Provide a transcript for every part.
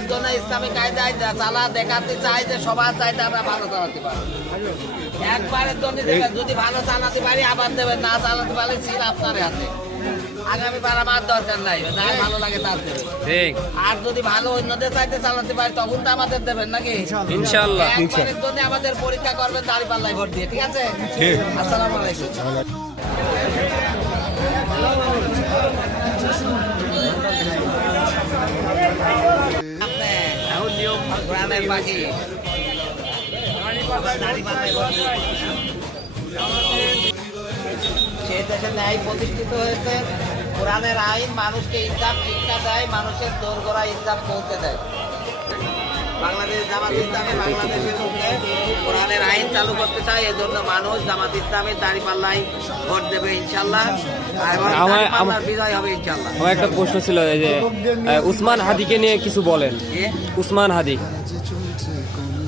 একবারের জন্য ইসলামী কায়দায় চালা দেখাতে চাই যে সবার চাইতে আমরা ভালো চালাতে পারি। একবারের জন্য যদি ভালো চালাতে পারি আবার দেবেন, না চালাতে পারলে ছিল আপনার হাতে। আগামীবার আমার দরকার নাই, যার ভালো লাগে তার দেবেন। ঠিক। আর যদি ভালো অন্যদের চাইতে চালাতে পারি তখন তো আমাদের দেবেন নাকি? ইনশাআল্লাহ। একবারের জন্য আমাদের পরীক্ষা করবেন দাঁড়িপাল্লায় ভোট দিয়ে, ঠিক আছে? আসসালামু আলাইকুম। প্রাণের পাখি সেই দেশে ন্যায় প্রতিষ্ঠিত হয়েছে। কোরআনের আইন মানুষকে ইনসাফ শিক্ষা দেয়, মানুষের দোরগোড়া ইনসাফ পৌঁছে দেয়। বাংলাদেশ জামাত ইসলামী বাংলাদেশের মধ্যে কোরআনের আইন চালু করতে চায়, এজন্য মানুষ জামাত ইসলামের দাঁড়িপাল্লায় ভোট দেবে ইনশাল্লাহ। আমার বিজয় হবে ইনশাল্লাহ। আমার একটা প্রশ্ন ছিল যে উসমান হাদিকে নিয়ে কিছু বলেন। উসমান হাদি,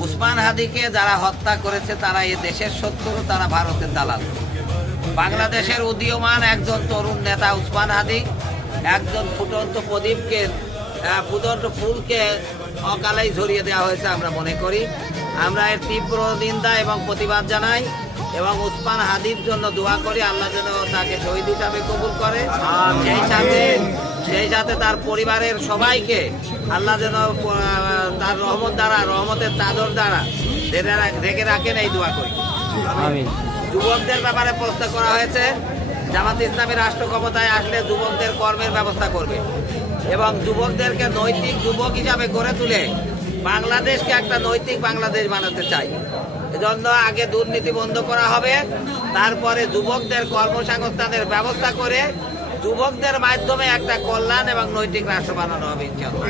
উসমান হাদিকে যারা হত্যা করেছে তারা এ দেশের শত্রু, তারা ভারতের দালাল। বাংলাদেশের উদীয়মান একজন তরুণ নেতা উসমান হাদি একজন ফুটন্ত প্রদীপকে, ফুটন্ত ফুলকে অকালেই ঝরিয়ে দেওয়া হয়েছে আমরা মনে করি। আমরা এর তীব্র নিন্দা এবং প্রতিবাদ জানাই এবং উসমান হাদির জন্য দোয়া করি আল্লাহ যেন তাকে শহীদ হিসাবে কবুল করে। সেই সাথে তার পরিবারের সবাইকে আল্লাহ যেন তার রহমত দ্বারা, রহমতের চাদর দ্বারা ঢেকে রাখেন, এই দোয়া করি। আমিন। যুবকদের ব্যাপারে প্রশ্ন করা হয়েছে। জামাত ইসলামী রাষ্ট্র ক্ষমতায় আসলে যুবকদের কর্মের ব্যবস্থা করবে এবং যুবকদেরকে নৈতিক যুবক হিসাবে গড়ে তুলে বাংলাদেশকে একটা নৈতিক বাংলাদেশ বানাতে চাই। এজন্য আগে দুর্নীতি বন্ধ করা হবে, তারপরে যুবকদের কর্মসংস্থানের ব্যবস্থা করে যুবকদের মাধ্যমে একটা কল্যাণ এবং নৈতিক রাষ্ট্র বানানো হবে ইনশাআল্লাহ।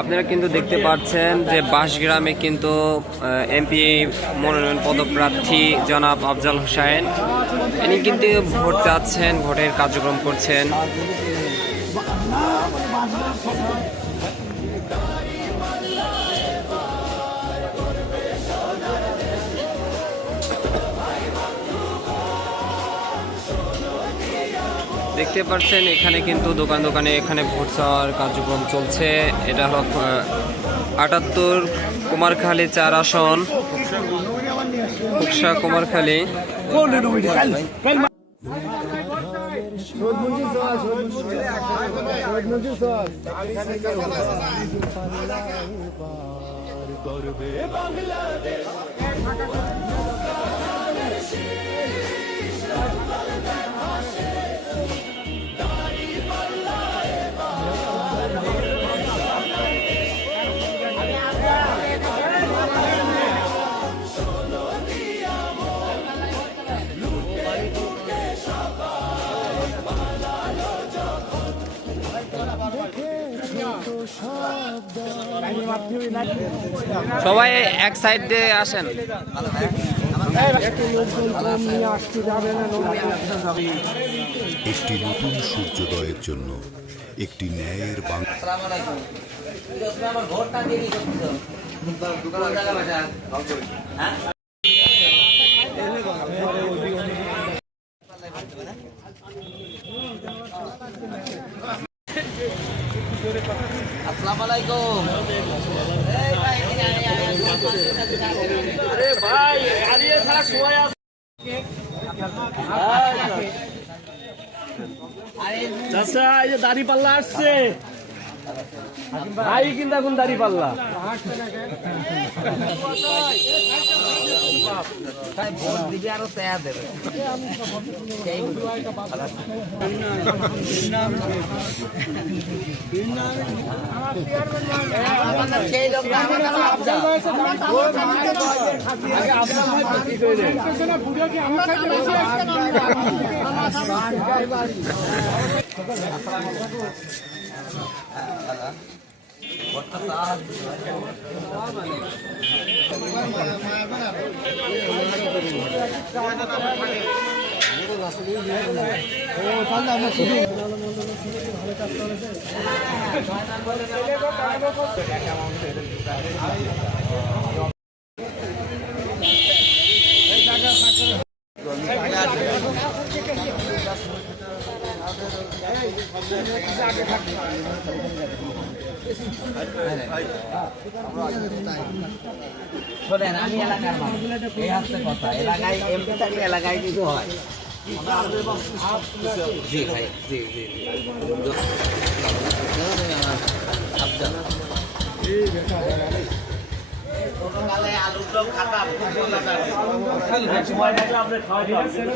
আপনারা কিন্তু দেখতে পাচ্ছেন যে বাঁশগ্রামে কিন্তু এমপি মনোনয়ন পদপ্রার্থী জনাব আফজাল হোসেন ইনি কিন্তু ভোট চাচ্ছেন, ভোটের কার্যক্রম করছেন। দেখতে পাচ্ছেন এখানে কিন্তু দোকানে এখানে ভোট চাওয়ার কার্যক্রম চলছে। এটা হলো ৭৮ কুমারখালী ৪ আসন, কুকসা কুমারখালী। সবাই এক সাইডে আসেন। একটি নতুন সূর্যোদয়ের জন্য, একটি ন্যায়ের আসসালামু আলাইকুম। আরে ভাই হারিয়ে থাকা সময় আছে। চাচা এই যে দাড়ি পাল্লা আসছে, ভাই কিন্তু এখন দাড়ি পাল্লা ভোট দিবি আরো চেয়া দেবে। সেই লোক শোনেন, আমি এলাকার মানুষ, এই হচ্ছে কথা। এলাকায় এমপি থাকলে এলাকায় কিছু হয়। জি ভাই, জি জি ছোটকালে আলুর দম খাতাম, খুব মজা লাগে। সময় থাকলে আপনি খাওয়া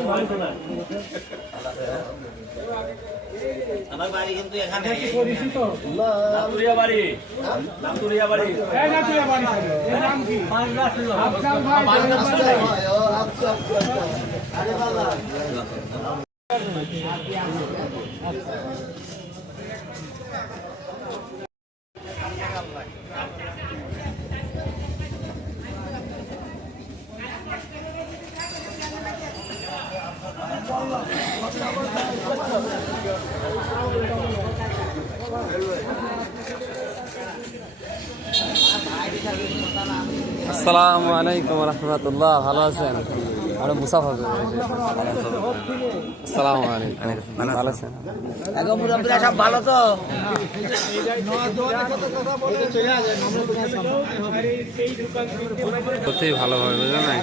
খাওয়া আমার বাড়ি কিন্তু এখানে। নামতুরিয়া বাড়ি, নামতুরিয়া বাড়ি। নাম কি? আসসালামু আলাইকুম রহমতুল্লাহ, ভালো আছেন? আমরা মুসাফা করে আসসালামু আলাইকুম, ভালো আছেন? এখন মুরব্বীরা সব ভালো তো? সত্যিই ভালোভাবে বুঝলেন না?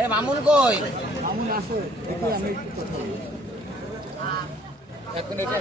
এ মামুন কই? এখন এটা